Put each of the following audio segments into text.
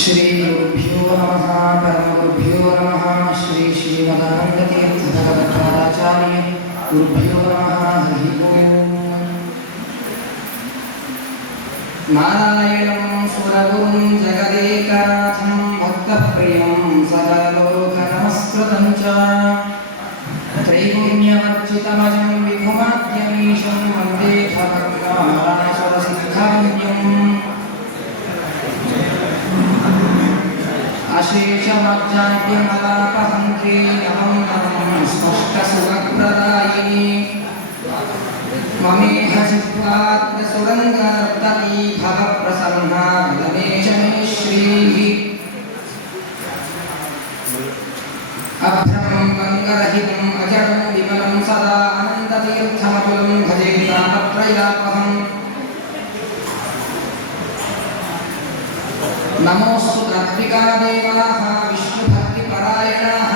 ಶ್ರೀ ಗುರುಭ್ಯೋ ನಮಃ ಪರಮಗುರುಭ್ಯೋ ನಮಃ ಶ್ರೀ ಶ್ರೀಮದಾನಂದತೀರ್ಥಭಗವತ್ಪಾದಾಚಾರ್ಯ ಗುರುಭ್ಯೋ ನಮಃ ಹರಿ ಓಂ. ನಾರಾಯಣಂ ಸುರಗುರುಂ ಜಗದೇಕನಾಥಂ ಭಕ್ತಪ್ರಿಯಂ ಸದಾಲೋಕನಮಸ್ಕೃತಂ ಚ ತ್ರೈಗುಣ್ಯವರ್ಜಿತಮಜಂ ವಿಭುಮಾದ್ಯಮೀಶಂ ವಂದೇ ಭಗವತ್ಪಾದಾಚಾರ್ಯಸಿದ್ಧಾನ್ಯಂ ಅಶೇಷಮಜ್ಜಾಡ್ಯಮಲಾಪಹಂತ್ರಿ ನಮಂ ನಮಂ ಸ್ಪಷ್ಟಸುಖಪ್ರದಾಯಿನಿ ಮಮೇಹ ಚಿತ್ವಾತ್ರ ಸುರಂಗನರ್ತಕೀ ಭವಪ್ರಸನ್ನಾ ವದನೇಶ ಮೇ ಶ್ರೀಃ ಅಭ್ರಮಂ ಗಂಗರಹಿತಂ ಅಜಡಂ ವಿಮಲಂ ಸದಾ ಆನಂದತೀರ್ಥಮತುಲಂ ಭಜೆ ತಾಪತ್ರಯಾಪಹಂ ನಮೋಸ್ತು ತಾತ್ವಿಕಾ ದೇವಾಃ ವಿಷ್ಣುಭಕ್ತಿಪರಾಯಣಾಃ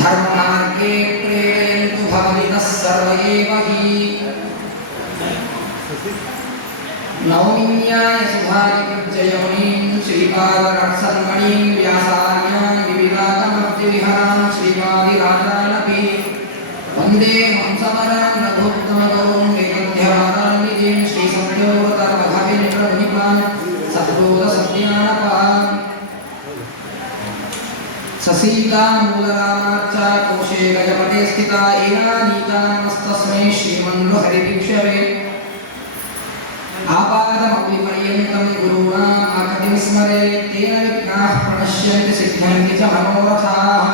ಧರ್ಮಮಾರ್ಗೇ ಪ್ರೇರಯन्तु ಭವದಿತಃ ಸರ್ವ ಏವ ಹಿ ನೌಮಿನ್ಯಾಯ ಸುಧಾರಿಕೃತ್ಯಯಮುನೀಂ ಶ್ರೀಪಾದರತ್ಸನ್ಮಣೀಂ ವ್ಯಾಸಾರ್ಯಾನ್ ವಿವಿಧಾಗಮರ್ತ್ಯವಿಹಾರಾನ್ ಶ್ರೀವಾದಿರಾಜಾನಪಿ ವಂದೇ ಹಂಸವರಾನ್ ರಘುತ್ತಮಗೌಂ ನೇಪಥ್ಯವಾರಾನ್ ನಿಜೇಂ ಶ್ರೀಸಂಯೋಗತರ್ಮಘವೇಂದ್ರಮುನಿಪಾನ್ ಸದ್ಬೋಧ ಸತ್ಯಾನಪಾನ್ ಸಸೀತಾ ಮೂಲರಾಮಾರ್ಚ ಕೋಶೇ ಗಜಪಟೇ ಸ್ಥಿತಾ ಏನಾನೀತಾನ್ಮಸ್ತಸ್ಮೈ ಶ್ರೀಮನ್ಮಹರಿಭಿಕ್ಷವೇ ಆಪಾದಮೌಲಿಪರ್ಯಂತಂ ಗುರೂಣಾಂ ಆಕೃತಿಂ ಸ್ಮರೇತ್ ತೇನ ವಿಘ್ನಾಃ ಪ್ರಣಶ್ಯಂತಿ ಸಿದ್ಧ್ಯಂತಿ ಚ ಮನೋರಥಾಃ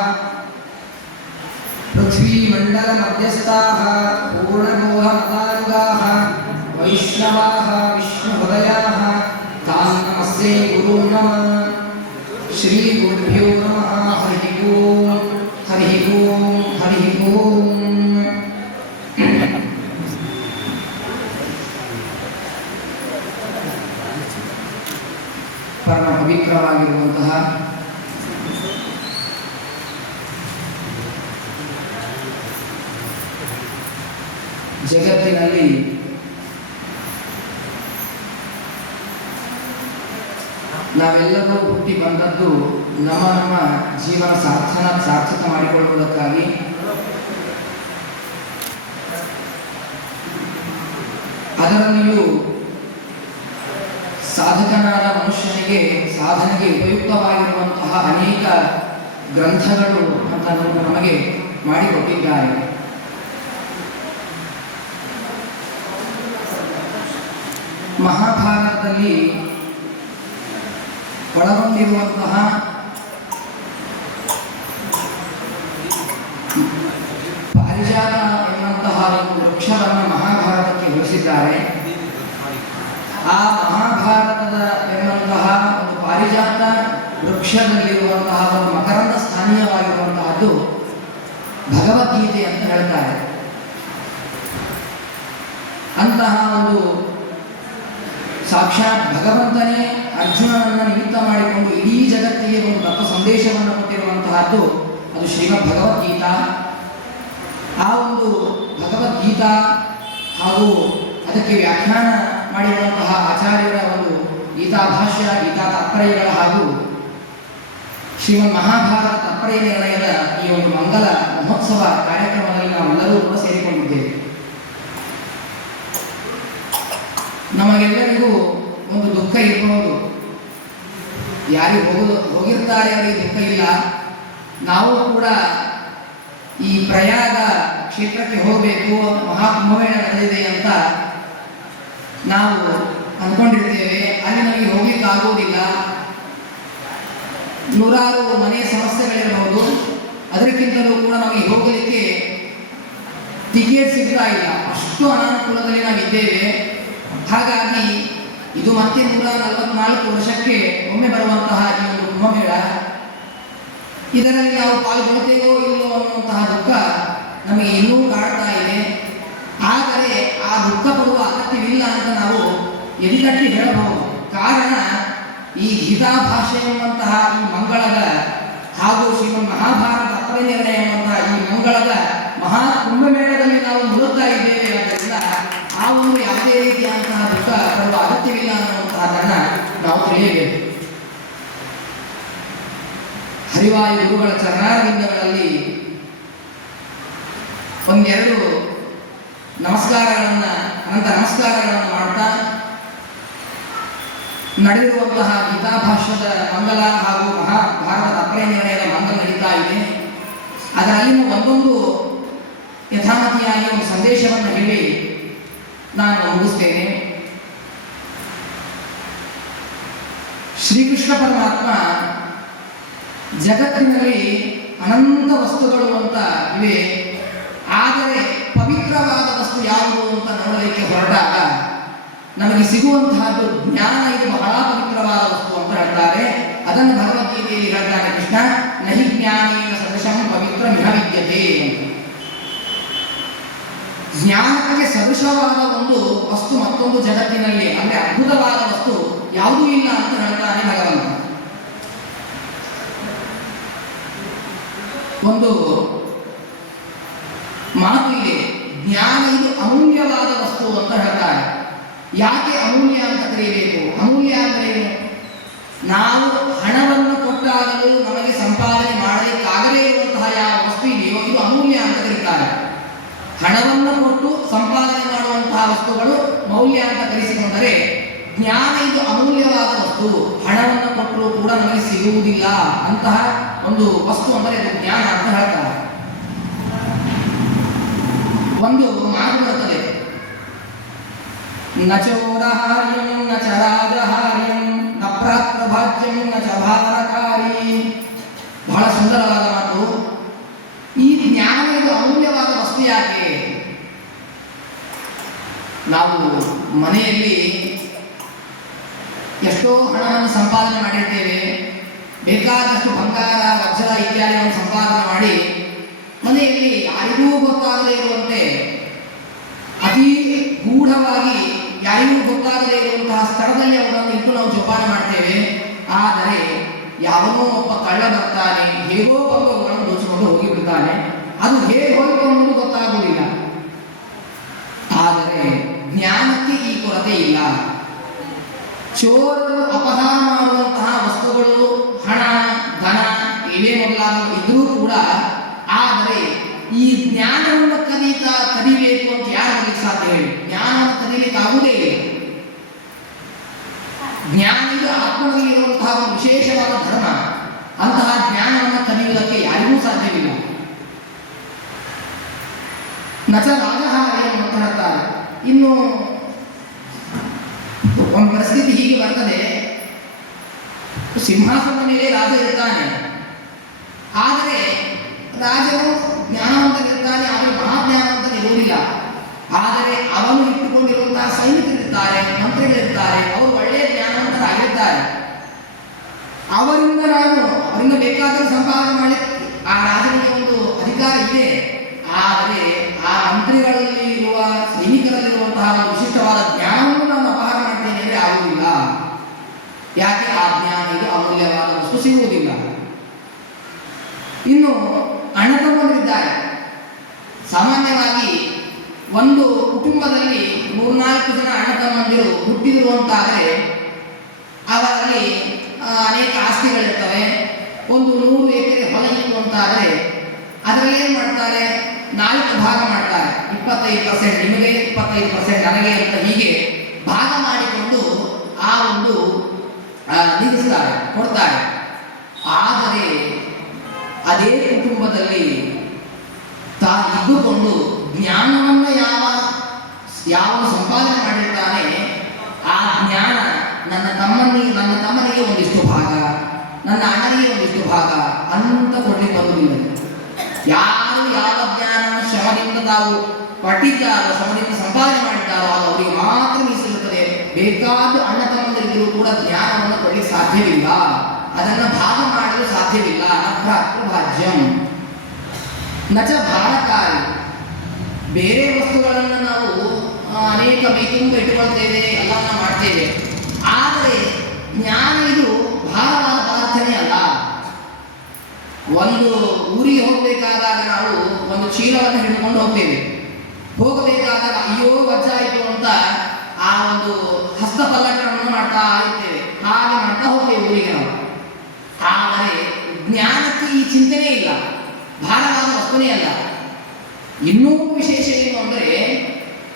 ಪೃಥ್ವೀಮಂಡಲಮಧ್ಯಸ್ಥಾಃ ಪೂರ್ಣಬೋಧಮತಾನುಗಾಃ ವೈಷ್ಣವಾಃ ವಿಷ್ಣುಹೃದಯಾಃ ತಾನ್ ನಮಸ್ತೆ ಗುರೂನ್ ನಮಃ. ಶ್ರೀ ಗುರುಭ್ಯೋ ನಮಃ ಹರಿ ಓಂ ಹರಿ ಓಂ ಹರಿ ಓಂ. ಪರಮ ಪವಿತ್ರವಾಗಿರುವಂತಹ ಜಗತ್ತಿನಲ್ಲಿ ನಾವೆಲ್ಲರೂ ಹುಟ್ಟಿ ಬಂದದ್ದು ನಮ್ಮ ಜೀವನ ಸಾರ್ಥಕ ಮಾಡಿಕೊಳ್ಳುವುದಕ್ಕಾಗಿ. ಅದರಲ್ಲಿಯೂ ಸಾಧಕನಾದ ಮನುಷ್ಯನಿಗೆ ಸಾಧನೆಗೆ ಉಪಯುಕ್ತವಾಗಿರುವಂತಹ ಅನೇಕ ಗ್ರಂಥಗಳು ಅಂತ ನಮಗೆ ಮಾಡಿಕೊಟ್ಟಿದ್ದಾರೆ. ಮಹಾಭಾರತದಲ್ಲಿ ಒಳಗೊಂಡಿರುವಂತಹ ಪಾರಿಜಾತ ಎನ್ನುವಂತಹ ಒಂದು ವೃಕ್ಷವನ್ನು ಮಹಾಭಾರತಕ್ಕೆ ಹೋಲಿಸಿದ್ದಾರೆ. ಆ ಮಹಾಭಾರತದ ಎನ್ನುವಂತಹ ಒಂದು ಪಾರಿಜಾತ ವೃಕ್ಷದಲ್ಲಿರುವಂತಹ ಒಂದು ಮಕರಂದ ಸ್ಥಾನೀಯವಾಗಿರುವಂತಹದ್ದು ಭಗವದ್ಗೀತೆ ಅಂತ ಹೇಳ್ತಾರೆ. ಅಂತಹ ಒಂದು ಸಾಕ್ಷಾತ್ ಭಗವಂತನೇ ಅರ್ಜುನನನ್ನು ನಿಮಿತ್ತ ಮಾಡಿಕೊಂಡು ಇಡೀ ಜಗತ್ತಿಗೆ ಒಂದು ತತ್ವ ಸಂದೇಶವನ್ನು ಕೊಟ್ಟಿರುವಂತಹದ್ದು ಅದು ಶ್ರೀಮದ್ ಭಗವದ್ಗೀತಾ. ಆ ಒಂದು ಭಗವದ್ಗೀತಾ ಹಾಗೂ ಅದಕ್ಕೆ ವ್ಯಾಖ್ಯಾನ ಮಾಡಿರುವಂತಹ ಆಚಾರ್ಯರ ಒಂದು ಗೀತಾಭಾಷ್ಯ, ಗೀತಾ ತಾತ್ಪರ್ಯಗಳ ಹಾಗೂ ಶ್ರೀಮದ್ ಮಹಾಭಾರತ ತಾತ್ಪರ್ಯ ನಿರ್ಣಯದ ಈ ಒಂದು ಮಂಗಲ ಮಹೋತ್ಸವ ಕಾರ್ಯಕ್ರಮದಲ್ಲಿ ನಾವೆಲ್ಲರೂ ಕೂಡ ಸೇರಿಕೊಂಡಿದ್ದೇವೆ. ನಮಗೆಲ್ಲರಿಗೂ ಒಂದು ದುಃಖ ಇರಬಹುದು. ಯಾರಿಗೆ ಹೋಗಿರ್ತಾರೆ ಅವರಿಗೆ ದುಃಖ ಇಲ್ಲ. ನಾವು ಕೂಡ ಈ ಪ್ರಯಾಗ ಕ್ಷೇತ್ರಕ್ಕೆ ಹೋಗಬೇಕು, ಮಹಾಕುಂಭಮೇಳ ನಡೆದಿದೆ ಅಂತ ನಾವು ಅಂದ್ಕೊಂಡಿರ್ತೇವೆ. ಅಲ್ಲಿ ನಮಗೆ ಹೋಗ್ಲಿಕ್ಕೆ ಆಗೋದಿಲ್ಲ. ನೂರಾರು ಮನೆಯ ಸಮಸ್ಯೆಗಳಿರಬಹುದು. ಅದಕ್ಕಿಂತಲೂ ಕೂಡ ನಮಗೆ ಹೋಗಲಿಕ್ಕೆ ಟಿಕೆಟ್ ಸಿಗ್ತಾ ಇಲ್ಲ. ಅಷ್ಟು ಅನಾನುಕೂಲದಲ್ಲಿ ನಾವಿದ್ದೇವೆ. ಹಾಗಾಗಿ ಇದು ಮತ್ತೆ 144 ವರ್ಷಕ್ಕೆ ಒಮ್ಮೆ ಬರುವಂತಹ ಈ ಒಂದು ಕುಂಭಮೇಳ, ಇದರಲ್ಲಿ ನಾವು ಪಾಲ್ಗೊಳ್ತೇವೋ ಇಲ್ಲೋ ಅನ್ನುವಂತಹ ದುಃಖ ನಮಗೆ ಇನ್ನೂ ಕಾಡ್ತಾ ಇದೆ. ಆದರೆ ಆ ದುಃಖ ಪಡುವ ಅಗತ್ಯವಿಲ್ಲ ಅಂತ ನಾವು ಎದಿಕಟ್ಟಿ ಹೇಳಬಹುದು. ಕಾರಣ ಈ ಗೀತಾಭಾಷೆ ಎಂಬಂತಹ ಈ ಮಂಗಳದ ಹಾಗೂ ಶ್ರೀಮನ್ ಮಹಾಭಾರತ ತಾತ್ಪರ್ಯ ನಿರ್ಣಯ ಎಂಬಂತಹ ಈ ಮಂಗಳದ ಮಹಾ ಕುಂಭಮೇಳದಲ್ಲಿ ನಾವು ಮುಳುಗ್ತಾ ಇದ್ದೇವೆ. ಆದ್ದರಿಂದ ಆ ಒಂದು ಯಾವುದೇ ರೀತಿಯಾದಂತಹ ದುಃಖ ಪಡುವ ಅಗತ್ಯವಿಲ್ಲ ಅನ್ನುವಂತಹದನ್ನ ನಾವು ತಿಳಿಯಬೇಕು. ಸರಿವಾಯು ಗುರುಗಳ ಚರಣಾರವಿಂದಗಳಲ್ಲಿ ಒಂದೆರಡು ನಮಸ್ಕಾರಗಳನ್ನು ಅನಂತ ನಮಸ್ಕಾರಗಳನ್ನು ಮಾಡ್ತಾ ನಡೆದಿರುವಂತಹ ಗೀತಾಭಾಷ್ಯದ ಮಂಗಲ ಹಾಗೂ ಮಹಾಭಾರತದ ಅಪ್ಪಣೆ ನಿರ್ಣಯದ ಮಂಗಲ ನಡೀತಾ ಇದೆ. ಅದರಲ್ಲಿನ ಒಂದೊಂದು ಯಥಾಮತಿಯಾಗಿ ಒಂದು ಸಂದೇಶವನ್ನು ಹೇಳಿ ನಾನು ಮುಗಿಸ್ತೇನೆ. ಶ್ರೀಕೃಷ್ಣ ಪರಮಾತ್ಮ ಜಗತ್ತಿನಲ್ಲಿ ಅನಂತ ವಸ್ತುಗಳು ಅಂತ ಇವೆ, ಆದರೆ ಪವಿತ್ರವಾದ ವಸ್ತು ಯಾವುದು ಅಂತ ನೋಡಲಿಕ್ಕೆ ಹೊರಟಾಗ ನಮಗೆ ಸಿಗುವಂತಹದ್ದು ಜ್ಞಾನ. ಇದು ಬಹಳ ಪವಿತ್ರವಾದ ವಸ್ತು ಅಂತ ಹೇಳ್ತಾರೆ. ಅದನ್ನು ಭಗವದ್ಗೀತೆಯಲ್ಲಿ ಹೇಳ್ತಾನೆ ಕೃಷ್ಣ, ನಹಿ ಜ್ಞಾನೇನ ಸದೃಶಂ ಪವಿತ್ರ ಮಿಹ ವಿದ್ಯತೆ. ಜ್ಞಾನಕ್ಕೆ ಸದೃಶವಾದ ಒಂದು ವಸ್ತು ಮತ್ತೊಂದು ಜಗತ್ತಿನಲ್ಲಿ ಅಂದ್ರೆ ಅದ್ಭುತವಾದ ವಸ್ತು ಯಾವುದೂ ಇಲ್ಲ ಅಂತ ಹೇಳ್ತಾನೆ ಭಗವಂತ. ಒಂದು ಮಾತು ಇದೆ, ಜ್ಞಾನ ಇದು ಅಮೂಲ್ಯವಾದ ವಸ್ತು ಅಂತ ಹೇಳ್ತಾರೆ. ಯಾಕೆ ಅಮೂಲ್ಯ ಅಂತ ಕರೆಯಬೇಕು? ಅಮೂಲ್ಯ ಅಂದ್ರೆ ಏನು? ನಾವು ಹಣವನ್ನು ಕೊಟ್ಟಾಗಲೂ ನಮಗೆ ಸಂಪಾದನೆ ಮಾಡಲಿಕ್ಕಾಗದೇ ಇರುವಂತಹ ಯಾವ ವಸ್ತು ಇದೆಯೋ ಇದು ಅಮೂಲ್ಯ ಅಂತ ಕರೀತಾರೆ. ಹಣವನ್ನು ಕೊಟ್ಟು ಸಂಪಾದನೆ ಮಾಡುವಂತಹ ವಸ್ತುಗಳು ಮೌಲ್ಯ ಅಂತ ಕರೆಸಿಕೊಂಡರೆ, ಜ್ಞಾನ ಇದು ಅಮೂಲ್ಯವಾದ ವಸ್ತು, ಹಣವನ್ನು ಕೊಟ್ಟರೂ ಕೂಡ ನಮಗೆ ಸಿಗುವುದಿಲ್ಲ ಅಂತಹ ಒಂದು ವಸ್ತು ಅಂದರೆ ಅದು ಜ್ಞಾನ ಅಂತ ಹೇಳ್ತಾರೆ. ಒಂದು ಮಾತು ಬರುತ್ತದೆ, ನ ಚೋರಹಾರ್ಯಂ ನ ಚ ರಾಜಹಾರ್ಯಂ ನ ಪ್ರಾಪ್ತಭಾಜ್ಯಂ ನ ಚ ಭಾರಕಾರಿ. ಬಹಳ ಸುಂದರವಾದ ಮಾತು. ಈ ಜ್ಞಾನ ಇದು ಅಮೂಲ್ಯವಾದ ವಸ್ತು ಯಾಕೆ? ನಾವು ಮನೆಯಲ್ಲಿ ಎಷ್ಟೋ ಹಣವನ್ನು ಸಂಪಾದನೆ ಮಾಡಿರ್ತೇವೆ, ಬೇಕಾದಷ್ಟು ಬಂಗಾರ ವಜ್ರ ಇತ್ಯಾದಿಗಳನ್ನು ಸಂಪಾದನೆ ಮಾಡಿ ಮನೆಯಲ್ಲಿ ಯಾರಿಗೂ ಗೊತ್ತಾಗದೇ ಇರುವಂತೆ ಅತಿ ಗೂಢವಾಗಿ ಯಾರಿಗೂ ಗೊತ್ತಾಗದೇ ಇರುವಂತಹ ಸ್ಥಳದಲ್ಲಿ ಅವುಗಳನ್ನು ಇಟ್ಟು ನಾವು ಜೋಪಾನ ಮಾಡ್ತೇವೆ. ಆದರೆ ಯಾವನೋ ಒಬ್ಬ ಕಳ್ಳ ಬರ್ತಾನೆ, ಹೇಗೋ ಬಂದು ಅವುಗಳನ್ನು ದೋಚಿಕೊಂಡು ಹೋಗಿಬಿಡ್ತಾನೆ. ಅದು ಹೇಗೆ ಹೋಯಿತು ಅನ್ನೋದು ಗೊತ್ತಾಗುವುದಿಲ್ಲ. ಆದರೆ ಜ್ಞಾನಕ್ಕೆ ಈ ಕೊರತೆ ಇಲ್ಲ. ಚೋರರು ಅಪಹಾರ ಮಾಡುವಂತಹ ವಸ್ತುಗಳು, ಹಣ, ಧನ ಇವೇ ಮೊದಲಾದವು ಇದ್ರೂ ಕೂಡ, ಆದರೆ ಈ ಜ್ಞಾನವನ್ನು ಕದಿಬೇಕು ಅಂತ ಯಾರು ಸಾಧ್ಯ ಹೇಳಿ? ಜ್ಞಾನವನ್ನು ಕದೀಲಿಕ್ಕೆ ಆಗುವುದೇ ಇಲ್ಲ. ಜ್ಞಾನ ಇದು ಆತ್ಮನಲ್ಲಿ ಇರುವಂತಹ ಒಂದು ವಿಶೇಷವಾದ ಧರ್ಮ. ಅಂತಹ ಜ್ಞಾನವನ್ನು ಕದಿಯುವುದಕ್ಕೆ ಯಾರಿಗೂ ಸಾಧ್ಯವಿಲ್ಲ. ನಚ ರಾಜಹಾರ್ಯ ಅಂತ ಹೇಳ್ತಾರೆ. ಇನ್ನು ಒಂದು ಪರಿಸ್ಥಿತಿ ಹೀಗೆ ಬರ್ತದೆ, ಸಿಂಹಾಸನದ ಮೇಲೆ ರಾಜ ಇರ್ತಾನೆ, ಆದರೆ ರಾಜನು ಜ್ಞಾನವಂತನಿರ್ತಾನೆ, ಆದರೆ ಮಹಾಜ್ಞಾನವಂತನಿರುವುದಿಲ್ಲ. ಆದರೆ ಅವನು ಇಟ್ಟುಕೊಂಡಿರುವಂತಹ ಸೈನಿಕರಿರ್ತಾರೆ, ಮಂತ್ರಿಗಳಿರ್ತಾರೆ, ಅವರು ಒಳ್ಳೆಯ ಜ್ಞಾನವಂತರಾಗಿರ್ತಾರೆ. ಅವರಿಂದ ಬೇಕಾದರೂ ಸಂಪಾದನೆ ಮಾಡಿ ಆ ರಾಜನಿಗೆ ಒಂದು ಅಧಿಕಾರ ಇದೆ. ಆದರೆ ಆ ಮಂತ್ರಿಗಳಲ್ಲಿ ಇರುವ ಸೈನಿಕರಲ್ಲಿರುವಂತಹ ವಿಶಿಷ್ಟವಾದ ಜ್ಞಾನವನ್ನು ನಾನು ಅಪಹಾರ ಮಾಡ್ತೇನೆ ಅಂದರೆ ಆಗುವುದಿಲ್ಲ. ಯಾಕೆ? ಆ ಜ್ಞಾನ ಇದು ಅಮೂಲ್ಯವಾದ ವಸ್ತು, ಸಿಗುವುದಿಲ್ಲ. ಇನ್ನು ಅಣ್ಣತಮ್ಮಂದಿರಿದ್ದಾರೆ. ಸಾಮಾನ್ಯವಾಗಿ ಒಂದು ಕುಟುಂಬದಲ್ಲಿ 3-4 ಜನ ಅಣ್ಣತಮ್ಮಂದಿರು ಹುಟ್ಟಿದ್ರು ಅಂತಾದರೆ ಅವರಲ್ಲಿ ಅನೇಕ ಆಸ್ತಿಗಳಿರ್ತವೆ. ಒಂದು 100 ಎಕರೆ ಹೊಲ ಇತ್ತು ಅಂತಾದರೆ ಅದರಲ್ಲಿ ಏನು ಮಾಡ್ತಾರೆ? 4 ಭಾಗ ಮಾಡ್ತಾರೆ. 25% ನಿಮಗೆ, 25% ನನಗೆ ಅಂತ ಹೀಗೆ ಭಾಗ ಮಾಡಿಕೊಂಡು ಆ ಒಂದು ನಿಲ್ಲಿಸ್ತಾರೆ, ಕೊಡ್ತಾರೆ. ಆದರೆ ಅದೇ ಕುಟುಂಬದಲ್ಲಿ ಇದ್ದುಕೊಂಡು ಜ್ಞಾನವನ್ನು ಯಾವ ಸಂಪಾದನೆ ಮಾಡಿರ್ತಾನೆ, ಆ ಜ್ಞಾನ ನನ್ನ ತಮ್ಮನಿಗೆ ಒಂದಿಷ್ಟು ಭಾಗ, ನನ್ನ ಅಣ್ಣನಿಗೆ ಒಂದಿಷ್ಟು ಭಾಗ ಅಂತ ಕೊಡ್ಲಿಕ್ಕೆ ಬರುವುದಿಲ್ಲ. ಯಾರು ಯಾವ ಜ್ಞಾನ ಶ್ರಮದಿಂದ ತಾವು ಪಟ್ಟಿದ್ದಾರೋ, ಶ್ರಮದಿಂದ ಸಂಪಾದನೆ ಮಾಡಿದ್ದಾರೋ ಅದು ಅವರಿಗೆ ಮಾತ್ರ ಮೀಸಲಿರುತ್ತದೆ. ಬೇಕಾದ ಅಣ್ಣ ತಮ್ಮಂದಿರಿಗೂ ಕೂಡ ಜ್ಞಾನವನ್ನು ಕೊಡಲಿಕ್ಕೆ ಸಾಧ್ಯವಿಲ್ಲ, ಅದನ್ನು ಭಾಗ ಮಾಡಲು ಸಾಧ್ಯವಿಲ್ಲ. ಭಾಜ್ಯಂ ನಚ ಭಾರಕಾರಿ. ಬೇರೆ ವಸ್ತುಗಳನ್ನು ನಾವು ಅನೇಕ ಮೈತುಂಬ ಇಟ್ಟುಕೊಳ್ತೇವೆ, ಎಲ್ಲವನ್ನ ಮಾಡ್ತೇವೆ. ಆದರೆ ಜ್ಞಾನ ಇದು ಭಾರವಾದ ಪ್ರಾರ್ಥನೆ ಅಲ್ಲ. ಒಂದು ಊರಿಗೆ ಹೋಗಬೇಕಾದಾಗ ನಾವು ಒಂದು ಚೀಲವನ್ನು ಹಿಡಿದುಕೊಂಡು ಹೋಗ್ತೇವೆ. ಹೋಗಬೇಕಾದಾಗ ಅಯ್ಯೋ ವಜ್ಜಾಯಿತು ಅಂತ ಆ ಒಂದು ಹಸ್ತಪಲ್ಲಟವನ್ನು ಮಾಡ್ತಾ ಇರ್ತೇವೆ. ಹಾಗೆ ಮಾಡ್ತಾ ಹೋಗ್ತೇವೆ ಊರಿಗೆ ನಾವು. ಆದರೆ ಜ್ಞಾನಕ್ಕೆ ಇನ್ನೂ ವಿಶೇಷ ಏನು ಅಂದರೆ,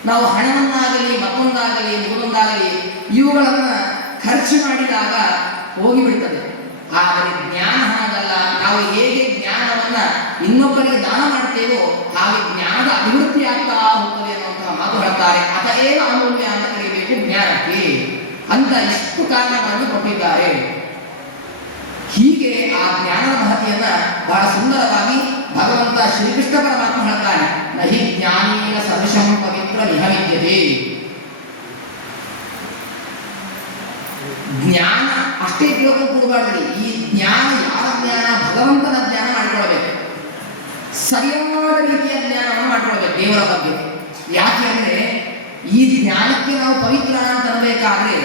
ನಾವು ಹಣವನ್ನಾಗಲಿ ಮತ್ತೊಂದಾಗಲಿ ಮತ್ತೊಂದಾಗಲಿ ಇವುಗಳನ್ನು ಖರ್ಚು ಮಾಡಿದಾಗ ಹೋಗಿಬಿಡ್ತದೆ. ಆದರೆ ಜ್ಞಾನ ಹಾಗಲ್ಲ. ನಾವು ಹೇಗೆ ಜ್ಞಾನವನ್ನ ಇನ್ನೊಬ್ಬರಿಗೆ ದಾನ ಮಾಡ್ತೇವೋ ಹಾಗೆ ಜ್ಞಾನದ ಅಭಿವೃದ್ಧಿ ಆಗ್ತಾ ಹೋಗ್ತದೆ ಅನ್ನುವಂತಹ ಮಾತು ಹೇಳ್ತಾರೆ. ಅತಏವ ಅಮೂಲ್ಯ ಅಂತ ಕರೀಬೇಕು ಜ್ಞಾನಕ್ಕೆ ಅಂತ ಇಷ್ಟು ಕಾರಣಗಳನ್ನು ಕೊಟ್ಟಿದ್ದಾರೆ. ಹೀಗೆ ಆ ಜ್ಞಾನದ ಮಹತಿಯನ್ನ ಬಹಳ ಸುಂದರವಾಗಿ ಭಗವಂತ ಶ್ರೀಕೃಷ್ಣ ಪರಮಾತ್ಮ ಹೇಳ್ತಾನೆ, ನಹಿ ಜ್ಞಾನೇನ ಸದೃಶಂ ಪವಿತ್ರ ಇಹ ವಿದ್ಯತೆ. ಜ್ಞಾನ ಅಷ್ಟೇ ತಿಳ್ಕೊಂಡು ಕೂಡಬಾರ್ದು. ಈ ಜ್ಞಾನ ಯಾರ ಜ್ಞಾನ? ಭಗವಂತನ ಜ್ಞಾನ ಮಾಡಿಕೊಳ್ಬೇಕು. ಸರಿಯಾದ ರೀತಿಯ ಜ್ಞಾನವನ್ನು ಮಾಡಿಕೊಳ್ಬೇಕು ದೇವರ ಬಗ್ಗೆ. ಯಾಕೆ ಅಂದ್ರೆ ಈ ಜ್ಞಾನಕ್ಕೆ ನಾವು ಪವಿತ್ರ ಅಂತ ಅನ್ನಬೇಕಾದ್ರೆ,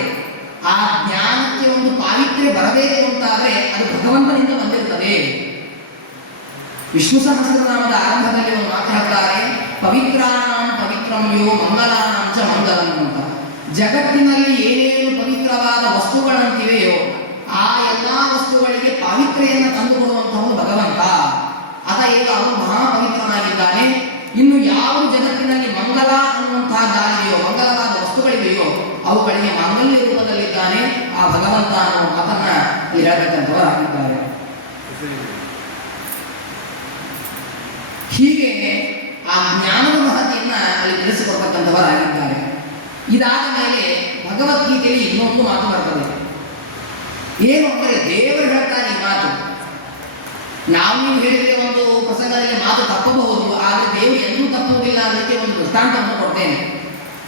ಆ ಜ್ಞಾನಕ್ಕೆ ಒಂದು ಪಾವಿತ್ರ್ಯ ಬರಬೇಕು ಅಂತಾದ್ರೆ ಅದು ಭಗವಂತನಿಂದ ಬಂದಿರ್ತದೆ. ವಿಷ್ಣು ಸಹಸ್ರನಾಮದ ಆರಂಭದಲ್ಲಿ ಒಂದು ಮಾತು ಹೇಳ್ತಾರೆ, ಪವಿತ್ರಾನಾಂ ಪವಿತ್ರಂ ಯೋ ಮಂಗಲಾನಾಂ ಚ ಮಂಗಲಂ ಅಂತ. ಜಗತ್ತಿನಲ್ಲಿ ಏನೇನು ಪವಿತ್ರವಾದ ವಸ್ತುಗಳಂತಿವೆಯೋ ಆ ಎಲ್ಲಾ ವಸ್ತುಗಳಿಗೆ ಪಾವಿತ್ರ್ಯವನ್ನು ತಂದುಕೊಡುವಂತಹವನು ಭಗವಂತ. ಅತಏವ ಅವನು ಮಹಾಪವಿತ್ರನಾಗಿದ್ದಾನೆ. ಇನ್ನು ಯಾವ ಜಗತ್ತಿನಲ್ಲಿ ಮಂಗಲ ಅನ್ನುವಂತಹ ದಾರಿಯೋ ಮಂಗಲವಾದ ವಸ್ತುಗಳಿವೆಯೋ ಅವುಗಳಿಗೆ ಮಾಂಗಲ್ಯ ರೂಪದಲ್ಲಿದ್ದಾನೆ ಆ ಭಗವಂತ ಅನ್ನೋ ಮಾತನ್ನ ಇಲ್ಲಿ ಹೇಳ್ತಕ್ಕಂಥವರಾಗಿದ್ದಾರೆ. ಹೀಗೆ ಆ ಜ್ಞಾನದ ಮಹತಿಯನ್ನ ಅಲ್ಲಿ ತಿಳಿಸಿಕೊಡ್ತಕ್ಕಂಥವರಾಗಿದ್ದಾರೆ. ಇದಾದ ಮೇಲೆ ಭಗವದ್ಗೀತೆಯಲ್ಲಿ ಇನ್ನೊಂದು ಮಾತು ಬರ್ತದೆ. ಏನು ಅಂದರೆ ದೇವರು ಹೇಳ್ತಾನೆ ಈ ಮಾತು. ನಾವು ನೀವು ಹೇಳಿದ್ರೆ ಒಂದು ಪ್ರಸಂಗದಲ್ಲಿ ಮಾತು ತಪ್ಪಬಹುದು, ಆದರೆ ದೇವರು ಎಂದೂ ತಪ್ಪುವುದಿಲ್ಲ ಅನ್ನೋದಕ್ಕೆ ಒಂದು ದೃಷ್ಟಾಂತವನ್ನು ಕೊಡ್ತೇನೆ.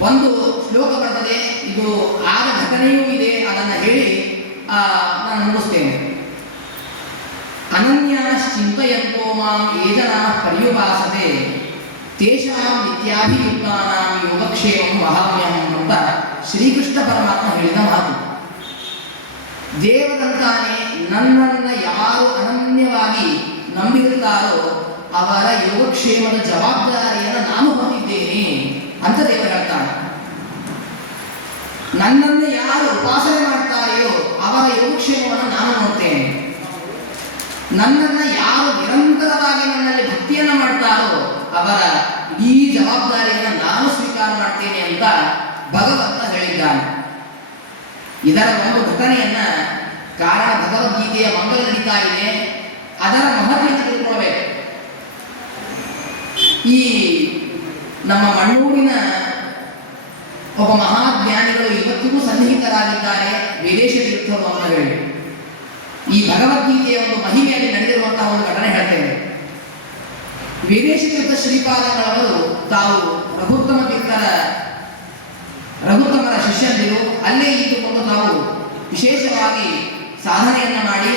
ಒಂದು ಶ್ಲೋಕ ಬರ್ತದೆ, ಇದು ಆದ ಘಟನೆಯೂ ಇದೆ, ಅದನ್ನು ಹೇಳಿ ನಾನು ಮುಗಿಸ್ತೇನೆ. ಅನನ್ಯಾಶ್ಚಿಂತಯಂತೋ ಮಾಂ ಯೇ ಜನಾಃ ಪರ್ಯುಪಾಸತೆ ತೇಷಾಂ ನಿತ್ಯಾಭಿಯುಕ್ತಾನಾಂ ಯೋಗಕ್ಷೇಮಂ ವಹಾಮ್ಯಹಂ ಅಂತ ಶ್ರೀಕೃಷ್ಣ ಪರಮಾತ್ಮ ಹೇಳಿದ ಮಾತು. ದೇವರಂತಾನೆ ನನ್ನನ್ನು ಯಾರು ಅನನ್ಯವಾಗಿ ನಂಬಿರುತ್ತಾರೋ ಅವರ ಯೋಗಕ್ಷೇಮದ ಜವಾಬ್ದಾರಿಯನ್ನು ನಾನು ಹೊಂದಿದ್ದೇನೆ ಅಂತ ದೇವರು ಹೇಳ್ತಾನೆ. ನನ್ನನ್ನು ಯಾರು ಉಪಾಸನೆ ಮಾಡ್ತಾರೆಯೋ ಅವರ ಯೋಗಕ್ಷೇಮವನ್ನು ನಾನು ನೋಡ್ತೇನೆ. ನನ್ನನ್ನು ಯಾರು ನಿರಂತರವಾಗಿ ನನ್ನಲ್ಲಿ ಭಕ್ತಿಯನ್ನು ಮಾಡ್ತಾರೋ ಅವರ ಈ ಜವಾಬ್ದಾರಿಯನ್ನು ನಾನು ಸ್ವೀಕಾರ ಮಾಡ್ತೇನೆ ಅಂತ ಭಗವಂತ ಹೇಳಿದ್ದಾನೆ. ಇದರ ಒಂದು ಘಟನೆಯನ್ನ ಕಾರಣ ಭಗವದ್ಗೀತೆಯ ಮಂಗಲ ನಡೀತಾ ಇದೆ, ಅದರ ಮಹತ್ವವನ್ನು ತಿಳ್ಕೊಳ್ಬೇಕು. ಈ ನಮ್ಮ ಮಣ್ಣೂರಿನ ಒಬ್ಬ ಮಹಾಜ್ಞಾನಿಗಳು ಇವತ್ತಿಗೂ ಸನ್ನಿಹಿತರಾಗಿದ್ದಾರೆ, ವಿದೇಶ ತೀರ್ಥರು ಅಂತ ಹೇಳಿ. ಈ ಭಗವದ್ಗೀತೆಯ ಒಂದು ಮಹಿಮೆಯಲ್ಲಿ ನಡೆದಿರುವಂತಹ ಒಂದು ಘಟನೆ ಹೇಳ್ತೇವೆ. ವಿದೇಶ ತೀರ್ಥ ಶ್ರೀಪಾದಗಳವರು ತಾವು ರಘುತ್ತಮರ ಶಿಷ್ಯಂದಿರು ಅಲ್ಲೇ ಇದ್ದುಕೊಂಡು ತಾವು ವಿಶೇಷವಾಗಿ ಸಾಧನೆಯನ್ನ ಮಾಡಿ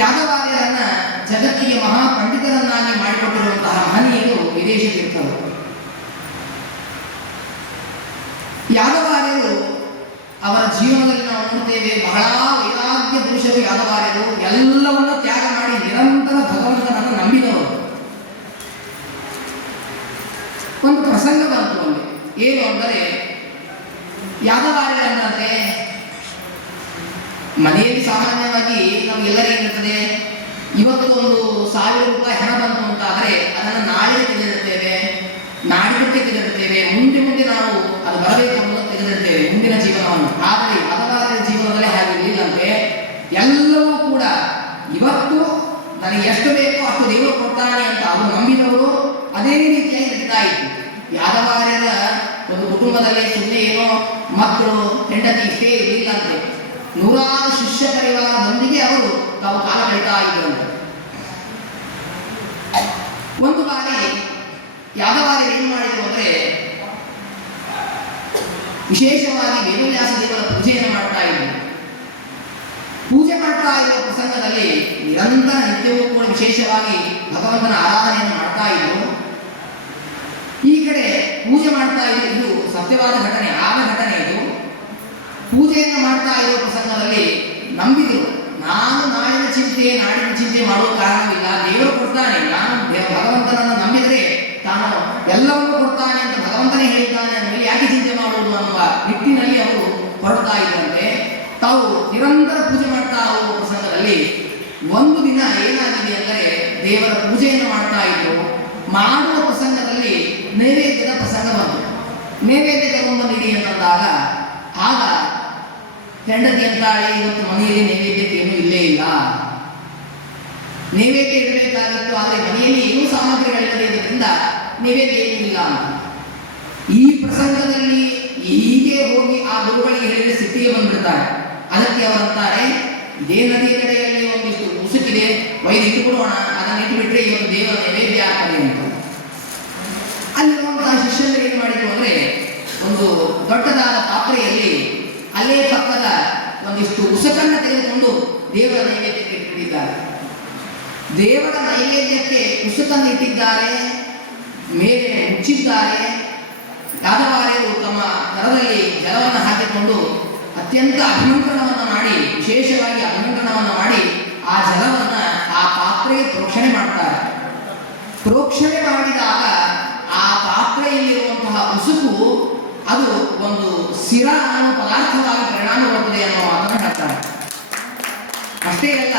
ಯಾದವಾರ್ಯರನ್ನ ಜಗತ್ತಿಗೆ ಮಹಾಪಂಡಿತರನ್ನಾಗಿ ಮಾಡಿಕೊಟ್ಟಿರುವಂತಹ ಮಹನೀಯರು ವಿದೇಶ ತೀರ್ಥರು. ಯಾದವಾರ್ಯರು ಅವರ ಜೀವನದಲ್ಲಿ ನಾವು ನೋಡ್ತೇವೆ, ಬಹಳ ವೈರಾಗ್ಯ ಪುರುಷರು ಯಾದವಾರ್ಯರು. ಎಲ್ಲವನ್ನ ತ್ಯಾಗ ಮಾಡಿ ನಿರಂತರ ಭಗವಂತನನ್ನು ನಂಬಿದವರು. ಒಂದು ಪ್ರಸಂಗ ಬಂತು ಅಲ್ಲಿ. ಏನು ಅಂದರೆ, ಯಾದವಾರ್ಯರಂತೆ ಮನೆಯಲ್ಲಿ ಸಾಮಾನ್ಯವಾಗಿ ನಮಗೆಲ್ಲರಿಗಿರ್ತದೆ, ಇವತ್ತು ಒಂದು 1000 ರೂಪಾಯಿ ಹಣ ಬಂತು ಅಂತಾದರೆ ಅದನ್ನು ನಾಳೆ ತೆಗೆದಿರ್ತೇವೆ, ನಾಡಿದ್ದಕ್ಕೆ ತೆಗೆದಿರ್ತೇವೆ, ಮುಂದೆ ನಾವು ಅದು ಬರಬೇಕು ಅನ್ನೋದು ತೆಗೆದಿರ್ತೇವೆ ಮುಂದಿನ ಜೀವನವನ್ನು. ಆದರೆ ಯಾದವಾರ್ಯರ ಜೀವನದಲ್ಲಿ ಹಾಗಿರಲಿಲ್ಲಂತೆ. ಎಲ್ಲವೂ ಕೂಡ ಇವತ್ತು ನನಗೆ ಎಷ್ಟು ಬೇಕೋ ಅಷ್ಟು ದೇವರು ಕೊಡ್ತಾನೆ ಅಂತ ಅವರು ನಂಬಿದವರು. ಅದೇ ರೀತಿಯಾಗಿ ನಡೀತಾ ಇತ್ತು. ಯಾದವಾರ್ಯರ ಒಂದು ಕುಟುಂಬದಲ್ಲಿ ಸುಮ್ಮನೆ ಏನೋ ಮಕ್ಕಳು ಹೆಂಡತಿ ಇಷ್ಟೇ ಇರಲಿಲ್ಲಂತೆ. 100 ಶಿಷ್ಯ ಪರಿವಾರದೊಂದಿಗೆ ಅವರು ತಾವು ಕಾಲ ಕಳೀತಾ ಇದ್ರಂತೆ. ಒಂದು ಬಾರಿ ಯಾದವಾರ್ಯರು ಏನು ಮಾಡಿದ್ರು ಅಂದ್ರೆ, ವಿಶೇಷವಾಗಿ ವೇದವ್ಯಾಸ ದೇವರ ಪೂಜೆಯನ್ನು ಮಾಡ್ತಾ ಇದ್ರು. ಪೂಜೆ ಮಾಡ್ತಾ ಇರುವ ಪ್ರಸಂಗದಲ್ಲಿ ನಿರಂತರ ನಿತ್ಯವೂ ಕೂಡ ವಿಶೇಷವಾಗಿ ಭಗವಂತನ ಆರಾಧನೆಯನ್ನು ಮಾಡ್ತಾ ಇದ್ರು. ಈ ಕಡೆ ಪೂಜೆ ಮಾಡ್ತಾ ಇದ್ರು. ಇದು ಸತ್ಯವಾದ ಘಟನೆ, ಆದ ಘಟನೆ ಇದು. ಪೂಜೆಯನ್ನು ಮಾಡ್ತಾ ಇರುವ ಪ್ರಸಂಗದಲ್ಲಿ ನಂಬಿದ್ರು, ನಾನು ನಾಡಿನ ಚಿಂತೆ ಮಾಡುವ ಕಾರಣವಿಲ್ಲ, ದೇವರು ಕೊಡ್ತಾನೆ, ನಾನು ಭಗವಂತನನ್ನು ನಂಬಿದರೆ ತಾನು ಎಲ್ಲವನ್ನೂ ಕೊಡ್ತಾನೆ ಅಂತ ಭಗವಂತನೇ ಹೇಳಿದ್ದಾನೆ ಅಂದಮೇಲೆ ಯಾಕೆ ಚಿಂತೆ ಮಾಡುವುದು ಅನ್ನುವ ನಿಟ್ಟಿನಲ್ಲಿ ಅವರು ಹೊರಡ್ತಾ ಇದ್ದಂತೆ. ತಾವು ನಿರಂತರ ಪೂಜೆ ಮಾಡ್ತಾ ಹೋಗುವ ಪ್ರಸಂಗದಲ್ಲಿ ಒಂದು ದಿನ ಏನಾಗಿದೆ ಅಂದರೆ, ದೇವರ ಪೂಜೆಯನ್ನು ನೈವೇದ್ಯ ತಗೊಂಡ್ಬಂದಿರಿ ಅಂತಂದಾಗ ಆಗ ಹೆಂಡತಿ ಅಂತಾಳೆ, ಇವತ್ತು ಮನೆಯಲ್ಲಿ ನೈವೇದ್ಯಕ್ಕೆ ಏನೂ ಇಲ್ಲೇ ಇಲ್ಲ, ನೈವೇದ್ಯ ಇಡಬೇಕಾಗಿತ್ತು, ಆದರೆ ಮನೆಯಲ್ಲಿ ಏನೂ ಸಾಮಗ್ರಿಗಳಿಲ್ಲದೆ ಇರೋದ್ರಿಂದ ನೈವೇದ್ಯ ಏನೂ ಇಲ್ಲ ಅಂತ. ಈ ಪ್ರಸಂಗದಲ್ಲಿ ಹೀಗೆ ಹೋಗಿ ಆ ಗುರುಗಳಿಗೆ ಹೇಳಿದ ಸ್ಥಿತಿಗೆ ಬಂದ್ಬಿಡ್ತಾರೆ. ಅದಕ್ಕೆ ಅವರಂತಾರೆ, ಇದೇ ನದಿಯ ಕಡೆಯಲ್ಲಿ ಒಂದಿಷ್ಟು ಉಸುಕಿದೆ, ಒಯ್ದು ಇಟ್ಟುಬಿಡೋಣ, ಅದನ್ನು ಇಟ್ಟುಬಿಟ್ರೆ ಇವತ್ತು ದೇವರ ನೈವೇದ್ಯ ಆಗ್ತದೆ ಅಂತ. ಅಲ್ಲಿರುವಂತಹ ಶಿಷ್ಯರು ಏನು ಮಾಡಿದ್ರು ಅಂದ್ರೆ, ಒಂದು ದೊಡ್ಡದಾದ ಪಾತ್ರೆಯಲ್ಲಿ ಅಲ್ಲೇ ಪಕ್ಕದ ಒಂದಿಷ್ಟು ಉಸುಕನ್ನು ತೆಗೆದುಕೊಂಡು ದೇವರ ನೈವೇದ್ಯಕ್ಕೆ ಇಟ್ಟಿದ್ದಾರೆ. ದೇವರ ನೈವೇದ್ಯಕ್ಕೆ ಉಸುಕನ್ನು ಇಟ್ಟಿದ್ದಾರೆ, ಮೇಲೆ ಮುಚ್ಚಿದ್ದಾರೆ. ಯಾದವಾರ್ಯರು ತಮ್ಮ ಕರದಲ್ಲಿ ಜಲವನ್ನು ಹಾಕಿಕೊಂಡು ಅತ್ಯಂತ ಅಭಿಮಂತ್ರಣವನ್ನು ಮಾಡಿ, ವಿಶೇಷವಾಗಿ ಅಭಿಮಂತ್ರಣವನ್ನು ಮಾಡಿ ಆ ಜಲವನ್ನು ಆ ಪಾತ್ರೆಗೆ ಪ್ರೋಕ್ಷಣೆ ಮಾಡ್ತಾರೆ. ಪ್ರೋಕ್ಷಣೆ ಮಾಡಿದಾಗ ಆ ಪಾತ್ರೆಯಲ್ಲಿರುವಂತಹ ಉಸುಕು ಅದು ಒಂದು ಸಿರ ಅನ್ನೋ ಪದಾರ್ಥವಾಗಿ ಪರಿಣಾಮ ಬರುತ್ತದೆ ಅನ್ನೋ ಮಾತನ್ನು ಹೇಳ್ತಾರೆ. ಅಷ್ಟೇ ಅಲ್ಲ,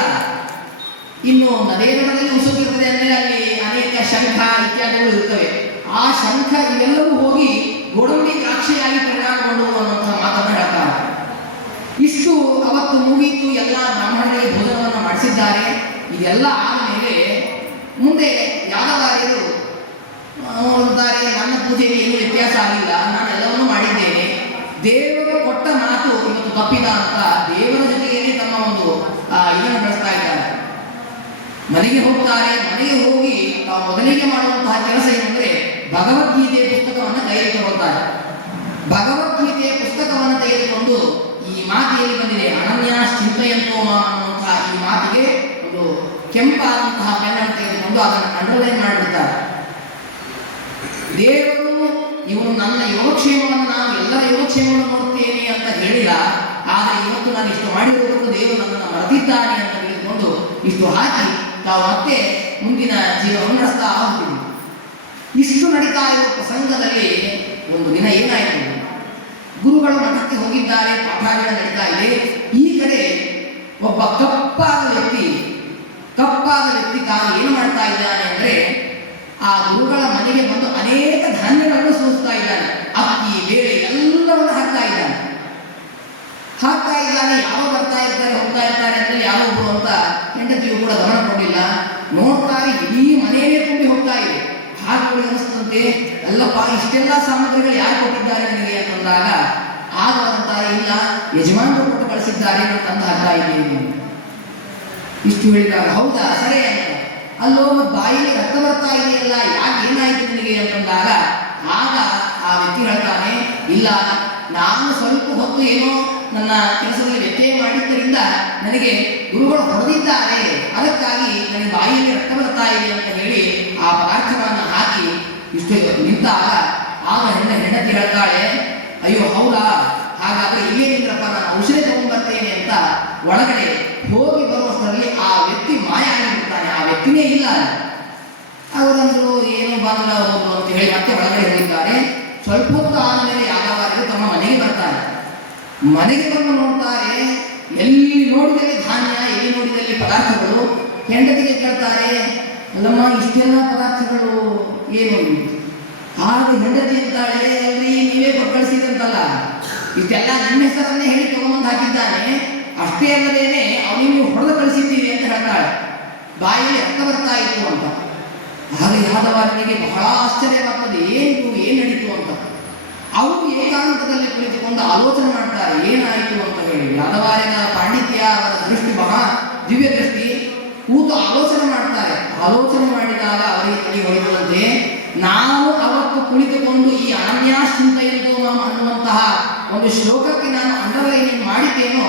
ಇನ್ನು ನದೇ ದಡದಲ್ಲಿ ಉಸುಕು ಇರ್ತದೆ ಅಂದರೆ ಅಲ್ಲಿ ಅನೇಕ ಶಂಖ ಇತ್ಯಾದಿಗಳು ಇರ್ತವೆ. ಆ ಶಂಖ ಇವೆಲ್ಲವೂ ಹೋಗಿ ಗೋಡಂಬಿ ದ್ರಾಕ್ಷಿಯಾಗಿ ಪರಿಣಾಮಗೊಂಡು ಅನ್ನುವಂತಹ ಮಾತನ್ನು ಹೇಳ್ತಾರೆ. ಇಷ್ಟು ಅವತ್ತು ಮುಗಿತು, ಎಲ್ಲ ಬ್ರಾಹ್ಮಣರಿಗೆ ಭೋಜನವನ್ನು ಮಾಡಿಸಿದ್ದಾರೆ. ಇದೆಲ್ಲ ಆದಮೇಲೆ ಮುಂದೆ ಯಾದವಾರ್ಯರು ನೋಡ್ತಾರೆ, ನನ್ನ ಪೂಜೆಗೆ ಏನೂ ವ್ಯತ್ಯಾಸ ಆಗಿಲ್ಲ, ನಾನು ಎಲ್ಲವನ್ನೂ ಮಾಡಿದ್ದೇನೆ, ದೇವರು ಕೊಟ್ಟ ಮಾತು ಇವತ್ತು ತಪ್ಪಿದ ಅಂತ ದೇವರ ಜೊತೆಗೆ ತಮ್ಮ ಒಂದು ಇದನ್ನು ಬೆಳೆಸ್ತಾ ಇದ್ದಾರೆ. ಮನೆಗೆ ಹೋಗ್ತಾರೆ. ಮನೆಗೆ ಹೋಗಿ ತಾವು ಮೊದಲಿಗೆ ಮಾಡುವಂತಹ ಕೆಲಸ ಏನಂದ್ರೆ, ಭಗವದ್ಗೀತೆಯ ಪುಸ್ತಕವನ್ನು ಕೈಯಲ್ಲಿ ತಗೊಳ್ತಾರೆ. ಭಗವದ್ಗೀತೆಯ ಪುಸ್ತಕವನ್ನು ತೆಗೆದುಕೊಂಡು ಈ ಮಾತಿಯಲ್ಲಿ ಬಂದಿದೆ, ಅನನ್ಯಾಸ್ ಚಿಂತೆಯಂತೋ ಅನ್ನುವಂತಹ ಈ ಮಾತಿಗೆ ಒಂದು ಕೆಂಪಾದಂತಹ ಪೆನ್ನನ್ನು ತೆಗೆದುಕೊಂಡು ಅದನ್ನು ಅಂಡರ್ಲೈನ್ ಮಾಡಿಬಿಡ್ತಾರೆ. ದೇವರು ಇವನು ನನ್ನ ಯೋಗಕ್ಷೇಮವನ್ನು, ನಾನು ಎಲ್ಲರ ಯೋಗಕ್ಷೇಮವನ್ನು ನೋಡುತ್ತೇನೆ ಅಂತ ಹೇಳಿಲ್ಲ, ಆದರೆ ಇವತ್ತು ನಾನು ಇಷ್ಟು ಮಾಡಿರುವುದಕ್ಕೂ ದೇವರು ನನ್ನನ್ನು ಮರೆತಿದ್ದಾನೆ ಅಂತ ತಿಳಿದುಕೊಂಡು ಇಷ್ಟು ಹಾಕಿ ತಾವು ಮತ್ತೆ ಮುಂದಿನ ಜೀವನವನ್ನು ನಡೆಸ್ತಾ ಹೋಗ್ತೀವಿ. ಇಷ್ಟು ನಡೀತಾ ಇರುವ ಪ್ರಸಂಗದಲ್ಲಿ ಒಂದು ದಿನ ಏನಾಯಿತು, ಗುರುಗಳು ಮಠಕ್ಕೆ ಹೋಗಿದ್ದಾರೆ, ಪಾಠಾಂತರ ನಡೀತಾ ಇದೆ. ಈ ಕಡೆ ಒಬ್ಬ ಕಪ್ಪಾದ ವ್ಯಕ್ತಿ ತಾನು ಏನು ಮಾಡ್ತಾ ಇದ್ದಾನೆ ಅಂದ್ರೆ, ಆ ಗುರುಗಳ ಮನೆಗೆ ಬಂದು ಅನೇಕ ಧಾನ್ಯಗಳನ್ನು ಸೂಚಿಸ್ತಾ ಇದ್ದಾನೆ. ಅಕ್ಕಿ, ಬೇಳೆ ಎಲ್ಲವನ್ನು ಹಾಕ್ತಾ ಇದ್ದಾನೆ. ಯಾರೋ ಬರ್ತಾ ಇರ್ತಾರೆ, ಹೋಗ್ತಾ ಇರ್ತಾರೆ ಅಂತ ಯಾರೋ ಒಬ್ರು ಅಂತ ಹೆಂಡತಿಯು ಕೂಡ ಗಮನ ಕೊಟ್ಟಿಲ್ಲ. ನೋಡ್ತಾರೆ, ಇಡೀ ಮನೆಯೇ ತುಂಬಿ ಹೋಗ್ತಾ ಇದೆ. ಹಾಗೆ ಅನಿಸ್ತಂತೆ, ಅಲ್ಲಪ್ಪ ಇಷ್ಟೆಲ್ಲ ಸಾಮಗ್ರಿಗಳು ಯಾರು ಕೊಟ್ಟಿದ್ದಾರೆ ನನಗೆ ಅಂತಂದಾಗ ಆಗ ಅಂತಾರೆ, ಇಲ್ಲ ಯಜಮಾನರು ಕೊಟ್ಟು ಕಳಿಸಿದ್ದಾರೆ, ನಾನು ತಂದು ಹಾಕ್ತಾ ಇದ್ದೀನಿ. ಇಷ್ಟು ಹೇಳಿದಾಗ ಹೌದಾ, ಸರಿ ಅಂತ. ಅಲ್ಲೋ ಬಾಯಿಗೆ ರಕ್ತ ಬರ್ತಾ ಇದೆಯಲ್ಲ, ಯಾಕೆ ಏನಾಯ್ತು ನಿನಗೆ ಅಂತಂದಾಗ ಆಗ ಆ ವ್ಯಕ್ತಿ ಹೇಳ್ತಾನೆ, ಇಲ್ಲ ನಾನು ಸ್ವಲ್ಪ ಹೊತ್ತು ಏನೋ ನನ್ನ ಕೆಲಸದಲ್ಲಿ ವ್ಯತ್ಯಯ ಮಾಡಿದ್ದರಿಂದ ನನಗೆ ಗುರುಗಳು ಹೊಡೆದಿದ್ದಾರೆ, ಅದಕ್ಕಾಗಿ ನನಗೆ ಬಾಯಿಗೆ ರಕ್ತ ಬರ್ತಾ ಇದೆ ಅಂತ ಹೇಳಿ ಆ ಪದಾರ್ಥಗಳನ್ನು ಹಾಕಿ ಇಷ್ಟು ನಿಂತಾಗ ಆಗ ಹೆಂಡತಿ ಹೇಳ್ತಾಳೆ, ಅಯ್ಯೋ ಹೌದಾ, ಹಾಗಾದ್ರೆ ಇಲ್ಲೇ ನಿಂದ್ರಪ್ಪ, ನಾನು ಔಷಧಿ ತಗೊಂಡ್ಬರ್ತೇನೆ ಅಂತ ಒಳಗಡೆ ಹೋಗಿ ಬರುವಷ್ಟರಲ್ಲಿ ಆ ವ್ಯಕ್ತಿ ಮಾಯ ಆಗಿರ್ತಾನೆ. ಆ ವ್ಯಕ್ತಿನೇ ಇಲ್ಲ. ಅವರಂದ್ರು ಏನು ಬಾಂಧವ ಹೋದ್ರು ಅಂತ ಹೇಳಿ ಮತ್ತೆ ಒಳಗಡೆ ಹೋಗಿದ್ದಾರೆ. ಸ್ವಲ್ಪ ಹೊತ್ತು ಆದಮೇಲೆ ಯಾದವಾರ್ಯರು ತಮ್ಮ ಮನೆಗೆ ಬರ್ತಾರೆ. ಮನೆಗೆ ಬಂದು ನೋಡ್ತಾರೆ, ಎಲ್ಲಿ ನೋಡಿದಲ್ಲಿ ಧಾನ್ಯ, ಎಲ್ಲಿ ನೋಡಿದಲ್ಲಿ ಪದಾರ್ಥಗಳು. ಹೆಂಡತಿಗೆ ಕೇಳ್ತಾರೆ, ಅಲ್ಲಮ್ಮ ಇಷ್ಟೆಲ್ಲ ಪದಾರ್ಥಗಳು ಏನು? ಆಗ ಹೆಂಡತಿ ಅಂತಾಳೆ, ಅಲ್ರಿ ನೀವೇ ಕೊಟ್ಟು ಕಳಿಸಿದಂತಲ್ಲ, ಇಷ್ಟೆಲ್ಲ ನಿಮ್ಮ ಹೆಸರನ್ನೇ ಹೇಳಿ ತಗೊಂಬಂದು ಹಾಕಿದ್ದಾನೆ, ಅಷ್ಟೇ ಅಲ್ಲದೇನೆ ಅವನಿಗೆ ನೀವು ಹೊಡೆದು ಕಳಿಸಿದ್ದೀರಿ ಅಂತ ಹೇಳ್ತಾಳೆ. ಬಾಯಿಯಲ್ಲಿ ರಕ್ತ ಬರ್ತಾ ಇತ್ತು ಅಂತ. ಆಗ ಯಾದವಾರ್ಯನಿಗೆ ಬಹಳ ಆಶ್ಚರ್ಯವಾಗ್ತದೆ, ಏನಿತು, ಏನು ನಡೀತು ಅಂತ. ಅವರು ಏಕಾಂತದಲ್ಲಿ ಕುಳಿತುಕೊಂಡು ಆಲೋಚನೆ ಮಾಡ್ತಾರೆ, ಏನಾಯಿತು ಅಂತ ಹೇಳಿ. ಯಾದವಾರ್ಯನ ಪಾಂಡಿತ್ಯ, ಅವರ ದೃಷ್ಟಿ ಬಹಳ ದಿವ್ಯ ದೃಷ್ಟಿ. ಕೂತು ಆಲೋಚನೆ ಮಾಡ್ತಾರೆ. ಆಲೋಚನೆ ಮಾಡಿದಾಗ ಅವರಿಗೆ ತಲೆ ಹೊಡೆದಂತೆ, ನಾನು ಅವತ್ತು ಕುಳಿತುಕೊಂಡು ಈ ಅನನ್ಯಾಶ್ಚಿಂತೆಯಂತೋ ಅನ್ನುವಂತಹ ಒಂದು ಶ್ಲೋಕಕ್ಕೆ ನಾನು ಅಂಡರ್ಲೈನಿಂಗ್ ಮಾಡಿದ್ದೇನೋ,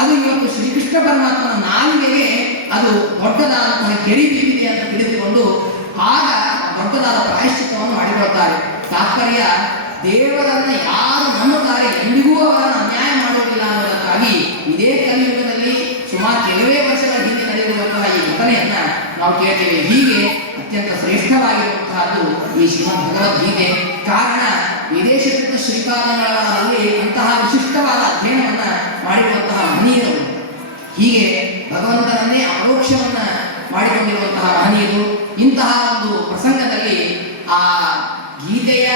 ಅದು ಇವತ್ತು ಶ್ರೀಕೃಷ್ಣ ಪರಮಾತ್ಮನ ನಾಲಿಗೆಗೆ ಅದು ದೊಡ್ಡದಾದಂತಹ ಗೆರಿ ಬಿದ್ದಿದೆ ಅಂತ ತಿಳಿದುಕೊಂಡು ಆಗ ದೊಡ್ಡದಾದ ಪ್ರಾಯಶ್ಚಿತ್ತವನ್ನು ಮಾಡಿಕೊಳ್ತಾರೆ. ತಾತ್ಪರ್ಯ, ದೇವರನ್ನ ಯಾರು ನಂಬುತ್ತಾರೆ ಎಂದಿಗೂ ಅವರನ್ನು ಅನ್ಯಾಯ ಮಾಡುವುದಿಲ್ಲ ಅನ್ನೋದಕ್ಕಾಗಿ ಇದೇ ಕಲಿಯುಗದಲ್ಲಿ ಸುಮಾರು ಕೆಲವೇ ವರ್ಷಗಳ ಹಿಂದೆ ನಡೆಯುವಂತಹ ಈ ಘಟನೆಯನ್ನ ನಾವು ಕೇಳ್ತೇವೆ. ಹೀಗೆ ಅತ್ಯಂತ ಶ್ರೇಷ್ಠವಾಗಿರುವಂತಹದ್ದು ಈ ಶ್ರೀಮದ್ ಭಗವದ್ಗೀತೆ. ಕಾರಣ, ವಿದೇಶಕೃತ ಶ್ರೀಪಾದಂಗಳಲ್ಲಿ ಅಂತಹ ವಿಶಿಷ್ಟವಾದ ಅಧ್ಯಯನವನ್ನ ಮಾಡಿರುವಂತಹ ಮಹನೀಯರು. ಹೀಗೆ ಭಗವಂತನನ್ನೇ ಅಪರೋಕ್ಷವನ್ನ ಮಾಡಿಕೊಂಡಿರುವಂತಹ ಮಹನೀಯರು. ಇಂತಹ ಒಂದು ಪ್ರಸಂಗದಲ್ಲಿ ಆ ಗೀತೆಯ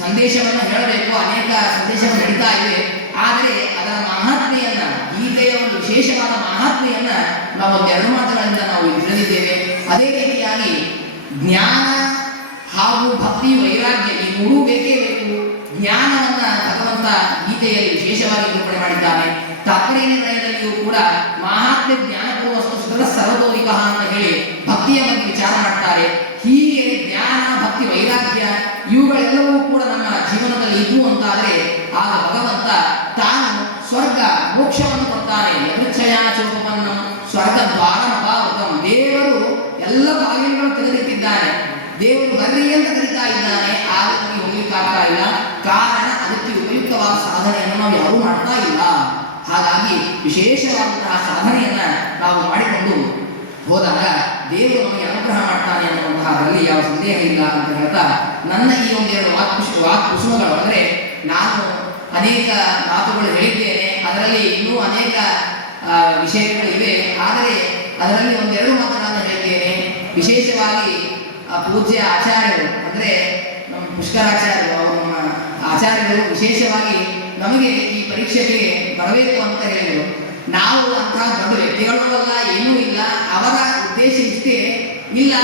ಸಂದೇಶ ಸಂದೇಶವನ್ನು ಹೇಳಬೇಕು, ಅನೇಕ ಸಂದೇಶಗಳು ನಡೀತಾ ಇವೆ. ಆದರೆ ಅದರ ಮಹಾತ್ಮೆಯನ್ನ, ಗೀತೆಯ ಒಂದು ವಿಶೇಷವಾದ ಮಹಾತ್ಮೆಯನ್ನ ನಾವು ಒಂದೆರಡು ಮಾತುಗಳಿಂದ ನಾವು ತಿಳಿದಿದ್ದೇವೆ. ಅದೇ ರೀತಿಯಾಗಿ ಜ್ಞಾನ ಹಾಗೂ ಭಕ್ತಿ ವೈರಾಗ್ಯ ಈ ಮೂರೂ ಬೇಕೇ ಬೇಕು. ಜ್ಞಾನವನ್ನ ಭಗವಂತ ಗೀತೆಯಲ್ಲಿ ವಿಶೇಷವಾಗಿ ನಿರೂಪಣೆ ಮಾಡಿದ್ದಾನೆ. ತಾತ್ಪರ್ಯ ನಿರ್ಣಯದಲ್ಲಿಯೂ ಕೂಡ ಮಹಾತ್ಮೆ ಜ್ಞಾನಪೂರ್ವಸ್ತು ಸುಧರ ಸರ್ವತೋವಿಕ ಅಂತ ಹೇಳಿ ಭಕ್ತಿಯ ಬಗ್ಗೆ ವಿಚಾರ ಮಾಡ್ತಾರೆ. ಹೀಗೆ ಜ್ಞಾನ ಭಕ್ತಿ ವೈರಾಗ್ಯ ಇವುಗಳೆಲ್ಲವೂ ಕೂಡ ನಮ್ಮ ಜೀವನದಲ್ಲಿ ಇದ್ವು ಅಂತಾದರೆ ಆಗ ಭಗವಂತ ತಾನು ಸ್ವರ್ಗ ಮೋಕ್ಷವನ್ನು ಕೊಡ್ತಾನೆ. ಯದೃಚ್ಛಯಾಚೋಪನ್ನ ಸ್ವರ್ಗ ದ್ವಾರಮಪಾವೃತಂ. ದೇವರು ಎಲ್ಲ ಬಾಗಿಲುಗಳನ್ನು ತೆಗೆದಿಟ್ಟಿದ್ದಾನೆ. ದೇವರು ಬರ್ರಿ ಅಂತ ಕರೀತಾ ಇದ್ದಾನೆ, ಆಗ ನಮಗೆ ಹೋಗ್ಲಿಕ್ಕಾಗ್ತಾ ಇಲ್ಲ. ಕಾರಣ ಅದಕ್ಕೆ ಉಪಯುಕ್ತವಾದ ಸಾಧನೆಯನ್ನು ನಾವು ಯಾರೂ ಮಾಡ್ತಾ ಇಲ್ಲ. ಹಾಗಾಗಿ ವಿಶೇಷವಾದಂತಹ ಸಾಧನೆಯನ್ನ ನಾವು ಮಾಡಿಕೊಂಡು ಹೋದಾಗ ದೇವರು ನಮಗೆ ಅನುಗ್ರಹ ಮಾಡ್ತಾನೆ ಅನ್ನುವಂತಹದ್ರಲ್ಲಿ ಯಾವ ಸಂದೇಹ ಇಲ್ಲ ಅಂತ ಹೇಳ್ತಾ, ನನ್ನ ಈ ಒಂದೆರಡು ವಾಕ್ಕುಸುಮಗಳು ಅಂದರೆ ನಾನು ಅನೇಕ ಮಾತುಗಳು ಹೇಳಿದ್ದೇನೆ, ಅದರಲ್ಲಿ ಇನ್ನೂ ಅನೇಕ ವಿಷಯಗಳಿವೆ. ಆದರೆ ಅದರಲ್ಲಿ ಒಂದೆರಡು ಮಾತುಗಳನ್ನು ಹೇಳಿದ್ದೇನೆ. ವಿಶೇಷವಾಗಿ ಪೂಜ್ಯ ಆಚಾರ್ಯರು ಅಂದರೆ ನಮ್ಮ ಪುಷ್ಕರಾಚಾರ್ಯರು, ಅವರು ನಮ್ಮ ಆಚಾರ್ಯರು ವಿಶೇಷವಾಗಿ ನಮಗೆ ಈ ಪರೀಕ್ಷೆಗೆ ಬರಬೇಕು ಅಂತ ಹೇಳಿದರು. ನಾವು ಅಂತಹ ದೊಡ್ಡ ವ್ಯಕ್ತಿಗಳೂ ಅಲ್ಲ, ಏನೂ ಇಲ್ಲ. ಅವರ ಉದ್ದೇಶ ಇಷ್ಟೇ, ಇಲ್ಲ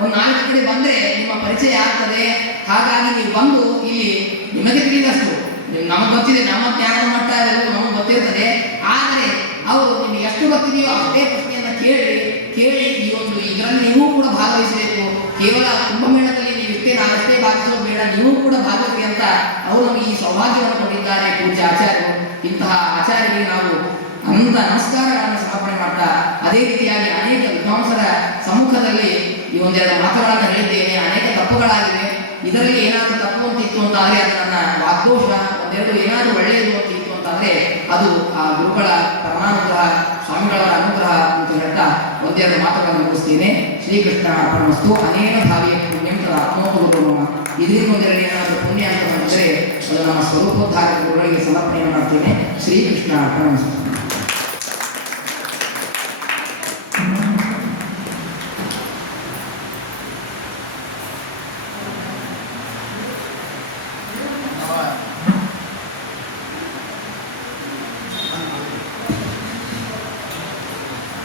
ಒಂದು 4 ಕಡೆ ಬಂದರೆ ನಿಮ್ಮ ಪರಿಚಯ ಆಗ್ತದೆ, ಹಾಗಾಗಿ ನೀವು ಬಂದು ಇಲ್ಲಿ ನಿಮಗೆ ತಿಳಿದಷ್ಟು ನಮಗೆ ಗೊತ್ತಿದೆ, ನಮ್ಮ ಜ್ಞಾನದ ಮಟ್ಟ ಎಲ್ಲವೂ ನಮಗೆ ಗೊತ್ತಿರ್ತದೆ. ಆದರೆ ಅವರು ನಿಮಗೆ ಎಷ್ಟು ಗೊತ್ತಿದೆಯೋ ಅಷ್ಟೇ ಪ್ರಶ್ನೆಯನ್ನು ಕೇಳಿ ಈ ಒಂದು ಇದರಲ್ಲಿ ನೀವು ಕೂಡ ಭಾಗವಹಿಸಬೇಕು. ಕೇವಲ ಕುಂಭಮೇಳದಲ್ಲಿ ನೀವು ಇಷ್ಟೇ ನಾವಷ್ಟೇ ಭಾಗಿಸೋದು ಬೇಡ, ನೀವು ಕೂಡ ಭಾಗವಹಿಸಿ ಅಂತ ಅವರು ನಮಗೆ ಈ ಸೌಭಾಗ್ಯವನ್ನು ಕೊಟ್ಟಿದ್ದಾರೆ ಪೂಜ್ಯ ಆಚಾರ್ಯರು. ಇಂತಹ ಆಚಾರ್ಯರಿಗೆ ನಾವು ಅನಂತ ನಮಸ್ಕಾರಗಳನ್ನು ಸಮರ್ಪಣೆ ಮಾಡ್ತಾ, ಅದೇ ರೀತಿಯಾಗಿ ಅನೇಕ ವಿದ್ವಾಂಸರ ಸಮ್ಮುಖದಲ್ಲಿ ಈ ಒಂದೆರಡು ಮಾತುಗಳನ್ನು ಹೇಳಿದ್ದೇನೆ. ಅನೇಕ ತಪ್ಪುಗಳಾಗಿವೆ. ಇದರಲ್ಲಿ ಏನಾದರೂ ತಪ್ಪು ಅಂತ ಇತ್ತು ಅಂತಾದರೆ ಅದು ನನ್ನ ವಾಗ್ದೋಷ. ಒಂದೆರಡು ಏನಾದರೂ ಒಳ್ಳೆಯದು ಅಂತ ಇತ್ತು ಅಂತಾದರೆ ಅದು ಆ ಗುರುಗಳ ಪರಮಾನುಗ್ರಹ, ಸ್ವಾಮಿಗಳವರ ಅನುಗ್ರಹ ಅಂತ ಹೇಳ್ತಾ ಒಂದೆರಡು ಮಾತುಗಳನ್ನು ಮುಗಿಸ್ತೇನೆ. ಶ್ರೀಕೃಷ್ಣ ಅರ್ಪಣಮಸ್ತು. ಅನೇಕ ಭಾವಿಯ ಪುಣ್ಯಂ ತದ ಆತ್ಮೋಪಗುರು. ಇದರಿಂದ ಒಂದೆರಡು ಏನಾದರೂ ಪುಣ್ಯ ಅಂತ ಮಾಡಿದರೆ ಅದು ನಮ್ಮ ಸ್ವರೂಪೋದ್ಧಾರ ಗುರುಗಳಿಗೆ ಸಮರ್ಪಣೆಯನ್ನು ಮಾಡ್ತೇನೆ. ಶ್ರೀಕೃಷ್ಣ ಅರ್ಪಣಮಸ್ತು.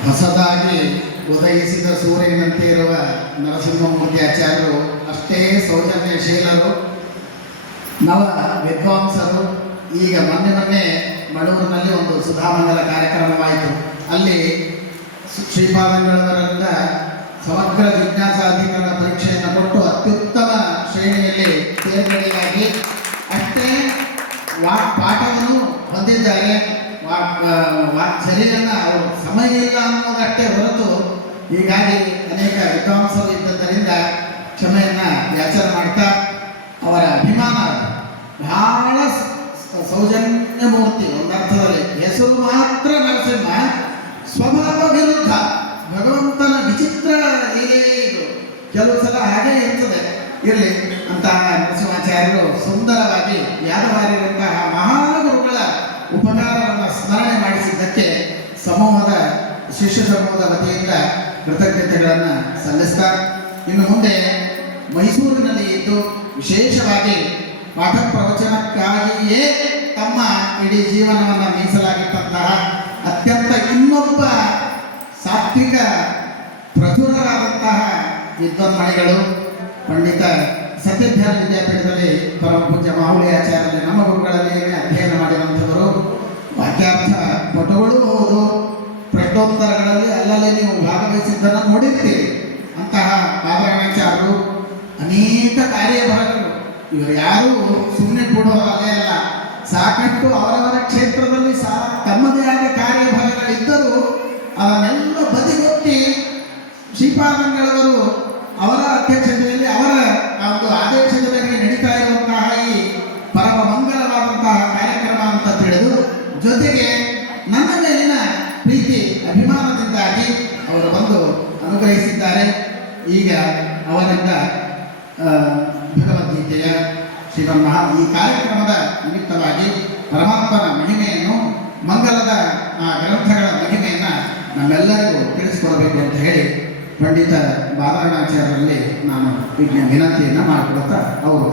ಹೊಸದಾಗಿ ಉದಯಿಸಿದ ಸೂರ್ಯನಂತೆ ಇರುವ ನರಸಿಂಹಮೂರ್ತಿ ಆಚಾರ್ಯರು ಅಷ್ಟೇ ಸೌಜನ್ಯಶೀಲರು, ನವ ವಿದ್ವಾಂಸರು. ಈಗ ಮೊನ್ನೆ ಮಳೂರಿನಲ್ಲಿ ಒಂದು ಸುಧಾಮಂಗಲ ಕಾರ್ಯಕ್ರಮವಾಯಿತು. ಅಲ್ಲಿ ಶ್ರೀಪಾದಂಗಳವರಿಂದ ಸಮಗ್ರ ಜಿಜ್ಞಾಸಾಧಿಕರಣ ಪರೀಕ್ಷೆಯನ್ನು ಕೊಟ್ಟು ಅತ್ಯುತ್ತಮ ಶ್ರೇಣಿಯಲ್ಲಿ ತೇರ್ಗಡೆಯಾಗಿ ಅಷ್ಟೇ ಪಾಠವನ್ನು ಹೊಂದಿದ್ದಾರೆ. ಶರೀರನ ಅವರು ಸಮಯ ಇಲ್ಲ ಅನ್ನೋದಷ್ಟೇ ಹೊರತು, ಹೀಗಾಗಿ ಅನೇಕ ವಿದ್ವಾಂಸರು ಇದ್ದದ್ದರಿಂದ ಕ್ಷಮೆಯನ್ನ ಯಾಚನೆ ಮಾಡ್ತಾ, ಅವರ ಅಭಿಮಾನ ಬಹಳ ಸೌಜನ್ಯ ಮೂರ್ತಿ. ಒಂದರ್ಥದಲ್ಲಿ ಹೆಸರು ಮಾತ್ರ ನರಸಿಂಹ, ಸ್ವಭಾವ ವಿರುದ್ಧ. ಭಗವಂತನ ವಿಚಿತ್ರ ಲೀಲೆ ಇದು. ಕೆಲವು ಸಲ ಹಾಗೆ ಇರ್ತದೆ. ಇರಲಿ ಅಂತಹ ನರಸಿಂಹಾಚಾರ್ಯರು ಸುಂದರವಾಗಿ ಯಾದವಾರಿಯಂತಹ ಮಹಾಗುರುಗಳ ಉಪಕಾರವನ್ನು ಸ್ಮರಣೆ ಮಾಡಿಸಿದ್ದಕ್ಕೆ ಸಮೂಹದ ಶಿಷ್ಯ ಸಮೂಹದ ವತಿಯಿಂದ ಕೃತಜ್ಞತೆಗಳನ್ನು ಸಲ್ಲಿಸ್ತಾ, ಇನ್ನು ಮುಂದೆ ಮೈಸೂರಿನಲ್ಲಿ ಇದ್ದು ವಿಶೇಷವಾಗಿ ಪಾಠ ಪ್ರವಚನಕ್ಕಾಗಿಯೇ ತಮ್ಮ ಇಡೀ ಜೀವನವನ್ನು ಮೀಸಲಾಗಿಟ್ಟಂತಹ ಅತ್ಯಂತ ಇನ್ನೊಬ್ಬ ಸಾತ್ವಿಕ ಪ್ರಚುರರಾದಂತಹ ವಿದ್ವನ್ಮಣಿಗಳು, ಪಂಡಿತ ಸತ್ಯಜ್ಞಾನ ವಿದ್ಯಾಪೀಠದಲ್ಲಿ ಪರಮ ಪೂಜ್ಯ ಮಾಹುಲಿ ಆಚಾರ್ಯರಲ್ಲಿ ನಮ್ಮ ಗುರುಗಳಲ್ಲಿ ಅಧ್ಯಯನ ಮಾಡಿರುವಂಥವರು, ವಾಕ್ಯಾರ್ಥ ಪಟುಗಳು ಹೌದು. ಪ್ರಶ್ನೋತ್ತರಗಳಲ್ಲಿ ಅಲ್ಲಲ್ಲಿ ನೀವು ಭಾಗವಹಿಸಿದ್ದನ್ನು ನೋಡಿರ್ತೀರಿ. ಅಂತಹ ಬಾದರಾಯಣಾಚಾರ್ಯರು ಅನೇಕ ಕಾರ್ಯಭಾರಗಳು. ಇವರು ಯಾರೂ ಸುಮ್ಮನೆ ಕೊಡುವವರೇ ಅಲ್ಲ. ಸಾಕಷ್ಟು ಅವರವರ ಕ್ಷೇತ್ರದಲ್ಲಿ ತಮ್ಮದೇ ಆದ ಕಾರ್ಯಭಾರಗಳಿದ್ದರೂ ಅದನ್ನೆಲ್ಲ ಬದಿಗೊತ್ತಿ ಶ್ರೀಪಾದಂಗಳವರು ಅವರ ಅಧ್ಯಕ್ಷತೆಯಲ್ಲಿ ಅವರ ಒಂದು ಆದೇಶದ ಮೇರೆಗೆ ನಡೀತಾ ಇರುವಂತಹ ಈ ಪರಮ ಮಂಗಲವಾದಂತಹ ಕಾರ್ಯಕ್ರಮ ಅಂತ ತಿಳಿದು, ಜೊತೆಗೆ ನನ್ನ ಮೇಲಿನ ಪ್ರೀತಿ ಅಭಿಮಾನದಿಂದಾಗಿ ಅವರು ಬಂದು ಅನುಗ್ರಹಿಸಿದ್ದಾರೆ. ಈಗ ಅವರಿಂದ ಭಗವದ್ಗೀತೆಯ ಈ ಕಾರ್ಯಕ್ರಮದ ನಿಮಿತ್ತವಾಗಿ ಪರಮಾತ್ಮನ ಮಹಿಮೆಯನ್ನು, ಮಂಗಲದ ಗ್ರಂಥಗಳ ಮಹಿಮೆಯನ್ನು ನಮ್ಮೆಲ್ಲರಿಗೂ ತಿಳಿಸಿಕೊಡಬೇಕು ಅಂತ ಹೇಳಿ ಪಂಡಿತ ಬಾದರಾಯಣಾಚಾರ್ಯರಲ್ಲಿ ನಾನು ವಿನಂತಿಯನ್ನು ಮಾಡಿಕೊಡ್ತಾ ಅವರು